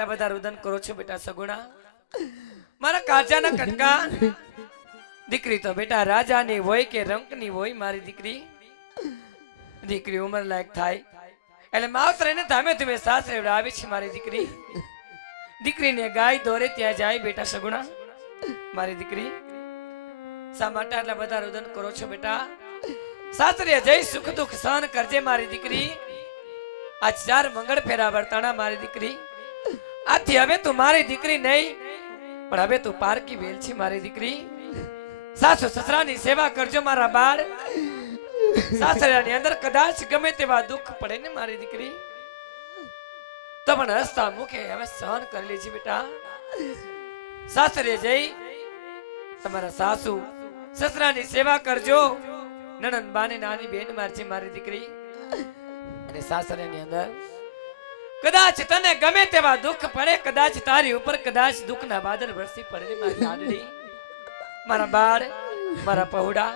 આટલા બધા રુદન કરો છો બેટા સગુણા? મારા કાજાના કટકા દીકરી તો બેટા રાજાની હોય કે રંકની હોય, મારી દીકરી ઉંમર લાયક થાય એટલે માવતરેને ધામે ધીમે સાસરે આવી છે મારી દીકરીને ગાય દોરે ત્યાં જાય બેટા સગુણા. મારી દીકરી શા માટે આટલા બધા રુદન કરો છો બેટા? સાસરે જઈ સુખ દુઃખ સહન કરજે મારી દીકરી. આ 4 મંગળ ફેરા વર્તાણા મારી દીકરી. આથી હવે તું મારી દીકરી નહીં પણ હવે તું પારકી વેલ છે મારી દીકરી. સાસુ સસરાની સેવા કરજો મારા બાળ. સાસરાની અંદર કદાચ ગમે તેવા દુઃખ પડે ને મારી દીકરી તો પણ હસતા મુખે હવે સહન કરી લેજે બેટા. સાસરે જઈ તમારા સાસુ સસરાની સેવા કરજો. નણંદ બાને નાની બેન મારજે મારી દીકરી. અને સાસરાની અંદર કદાચ તને ગમે તેવા દુઃખ પડે, કદાચ તારી ઉપર કદાચ દુઃખના વાદળ વરસી પડે મારી લાડડી, મારા બાળ, મારા પહોડા,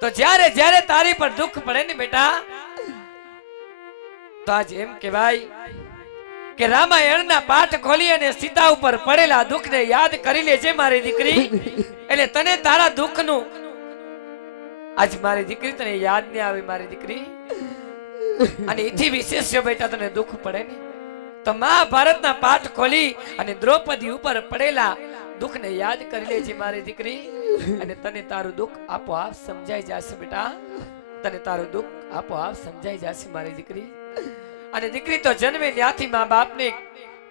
તો જ્યારે જ્યારે તારી પર દુઃખ પડે ને બેટા તો આજ એમ કહેવાય કે રામાયણના પાઠ ખોલી અને સીતા ઉપર પડેલા દુઃખને યાદ કરી લેજે મારી દીકરી. એટલે તને તારા દુઃખનું આજ મારી દીકરી તને યાદ નહીં આવે મારી દીકરી. અને એથી વિશેષ જો બેટા તને દુઃખ પડે ને તો મહાભારતના પાઠ ખોલી અને દ્રૌપદી ઉપર પડેલા દુઃખને યાદ કરી લેજે મારી દીકરી. અને તને તારું દુઃખ આપોઆપ સમજાઈ જશે બેટા. તને તારું દુઃખ આપોઆપ સમજાઈ જશે મારી દીકરી. અને દીકરી તો જન્મે ત્યાંથી મા બાપને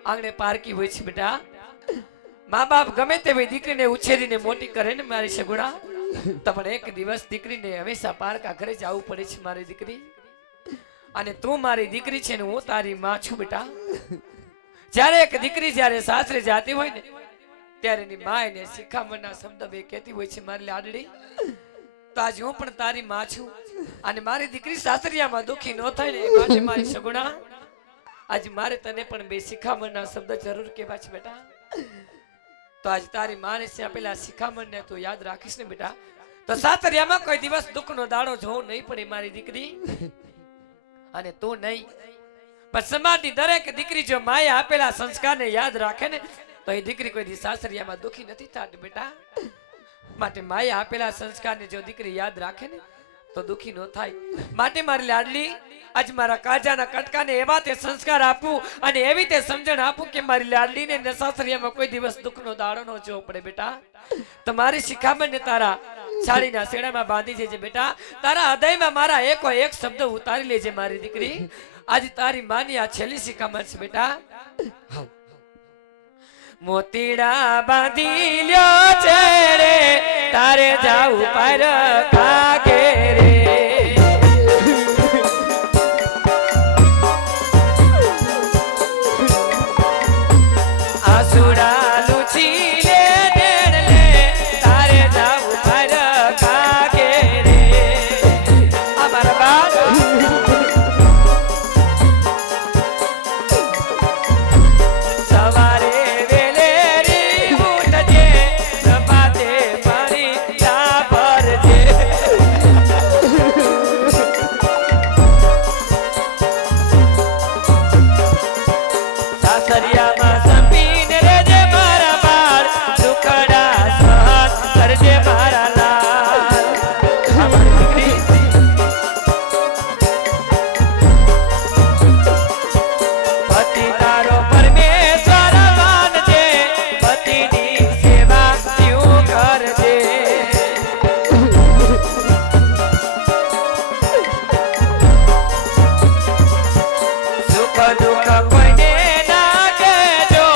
આંગણે પારકી હોય છે બેટા. મા બાપ ગમે તેવી દીકરીને ઉછેરીને મોટી કરે ને મારી સગુણા તો પણ એક દિવસ દીકરીને હંમેશા પારકા ઘરે જવું પડે છે મારી દીકરી. અને તું મારી દીકરી છે ને હું તારી માં છું બેટા. જ્યારે એક દીકરી જ્યારે સાસરે જાતી હોય ને ત્યારે એની માં એને શિખામણના શબ્દ બે કહેતી હોય છે મારી લાડડી. તો આજ હું પણ તારી માં છું અને મારી દીકરી સાસરિયામાં દુખી ન થાય ને એ માટે મારી સગુણા આજ મારે તને પણ બે શિખામણના શબ્દ જરૂર કહેવા છે બેટા. તો આજ તારી માને આપેલા શિખામણને તું યાદ રાખીશ ને બેટા તો સાસરિયામાં કોઈ દિવસ દુઃખનો દાડો જોવો નહીં પડે મારી દીકરી. અને તું નહીં પણ સમાજની દરેક દીકરી જો માએ આપેલા સંસ્કારને યાદ રાખે ને તો એ દીકરી કોઈ દી સાસરિયામાં દુખી નથી થતી બેટા. માટે માએ આપેલા સંસ્કારને જો દીકરી યાદ રાખે ને તો દુખી ન થાય. માટે મારી લાડલી આજ મારા કાજાના કટકાને એવા તે સંસ્કાર આપું અને એવી તે સમજણ આપું કે મારી લાડલીને સાસરિયામાં કોઈ દિવસ દુઃખનો દાડો ન જોવો પડે બેટા. તો મારી શિખામણને તારા સાડીના શેડામાં બાંધી દેજે બેટા. તારા હૃદયમાં મારા એકો એક શબ્દ ઉતારી લેજે મારી દીકરી. આજે તારી માની આ છેલ્લી શિખામણ છે બેટા. મોતીડા બાંધી લ્યો છે રે તારે જાવું પર કાગે રે. દુઃખ કોઈને ના કહેજો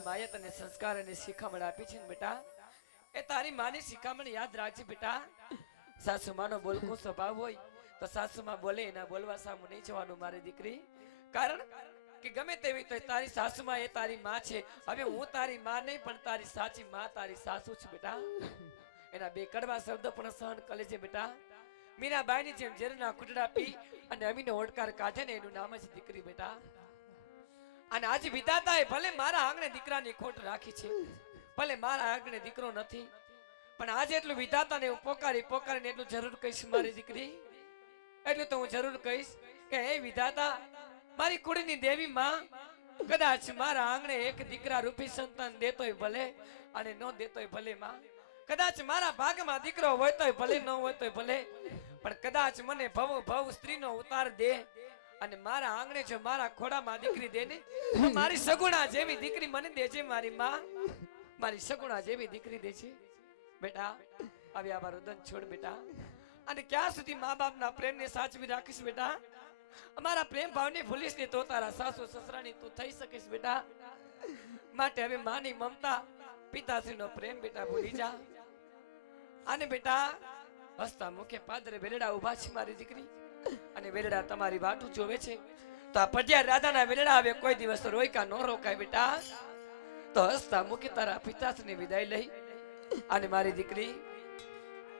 તારી માએ તને સંસ્કાર અને શિખામણ આપી છે ને બેટા, એ તારી માની શિખામણ યાદ રાખજે બેટા. સાસુમાનો બોલકો સ્વભાવ હોય તો સાસુમાં બોલે એના બોલવા સામું નહીં જવાનું મારી દીકરી. કારણ કે ગમે તેવી તો તારી સાસુમાં એ તારી માં છે. હવે હું તારી માં નહીં પણ તારી સાચી માં તારી સાસુ છું બેટા. એના બે કડવા શબ્દ પણ સહન કરે છે બેટા. મીરાબાઈની જેમ ઝેરના કુટડા પી અને અમીનો ઓડકાર કાઢે ને એનું નામ જ દીકરી બેટા. અને આજે વિધાતાએ ભલે મારા આંગણે દીકરાની ખોટ રાખી છે, ભલે મારા આંગણે દીકરો નથી, પણ આજે એટલું વિધાતાને હું પોકારીને એટલું જરૂર કહીશ મારી દીકરી. એટલું તો હું જરૂર કહીશ કે હે વિધાતા, મારી કુળની દેવી માં, કદાચ મારા આંગણે એક દીકરા રૂપી સંતાન દેતોય ભલે અને ન દેતોય ભલે માં. કદાચ મારા ભાગમાં દીકરો હોય તોય ભલે ન હોય તોય ભલે, પણ કદાચ મને ભવ સ્ત્રીનો ઉતાર દે અને મારા આંગણે જો મારા ખોડામાં દીકરી દે ને, તો મારી સગુણા જેવી દીકરી મને દેજે મારી માં. મારી સગુણા જેવી દીકરી દેજે બેટા. હવે આ રુદન છોડ બેટા. અને ક્યાં સુધી મા બાપના પ્રેમને સાચવી રાખીશ બેટા? અમારા પ્રેમ ભાવને ભૂલીશ ને તો તારા સાસુ સસરાની તું થઈ શકીશ બેટા. માટે હવે માની મમતા, પિતાશ્રીનો પ્રેમ બેટા ભૂલી જા. અને બેટા હસતા મુખે પાદરે વેલડા ઉભા છે મારી દીકરી, અને વેલડા તમારી વાટું જોવે છે. તો આ પઢિયાર રાધાના વેલડા હવે કોઈ દિવસ રોયકા ન રોકાય બેટા. તો હસતા મુખે તારા પિતાશ્રીની વિદાય લઈ અને મારી દીકરી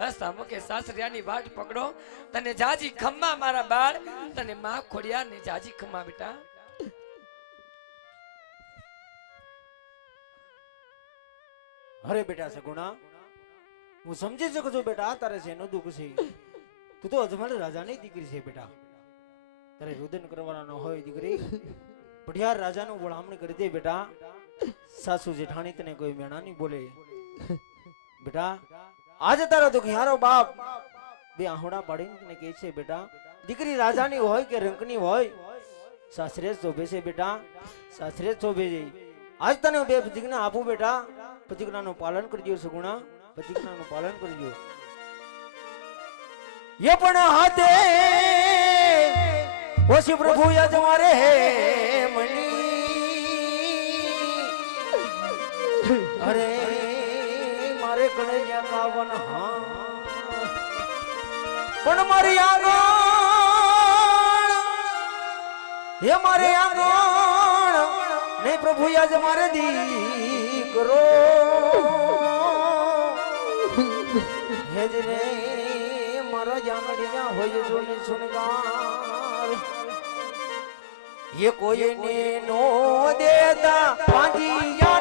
હસતા મુખે સાસરિયાની વાટ પકડો. તને જાજી ખમ્મા મારા બાળ, તને માં ખોડિયાર ને જાજી ખમ્મા બેટા. અરે બેટા સગુણા, હું સમજી શકું છું બેટા તારે શેનું દુઃખ છે. તું તો અજમલ રાજાની દીકરી છે બેટા. તારે રુદન કરવાના ન હોય દીકરી, પઢિયાર રાજાનું વળામણી કરી દે બેટા. સાસુ જેઠાણી તને કોઈ મેણા નહીં બોલે બેટા. આજે તારો દુખિયારો બાપ બે આહોડા પાડીને તને કહે છે બેટા, દીકરી રાજાની હોય કે રંકની હોય, સાસરે જ શોભે છે બેટા, સાસરે જ શોભે છે. આજ તને બે પ્રતિજ્ઞા આપું બેટા, પ્રતિજ્ઞાનું પાલન કરજો સગુણા, પ્રતિજ્ઞાનું પાલન કરજો. ये पण हाथे ओसी प्रभु यज मारे हे मनी, अरे मारे कन्हैया कावन हाँ पण मारी आंगण, ये मारे आंगण नहीं प्रभु यज मारे दी करो हेज रे मारा जामड़िया हो जो ने सुनगार, ये कोई ने नो देता पांजिया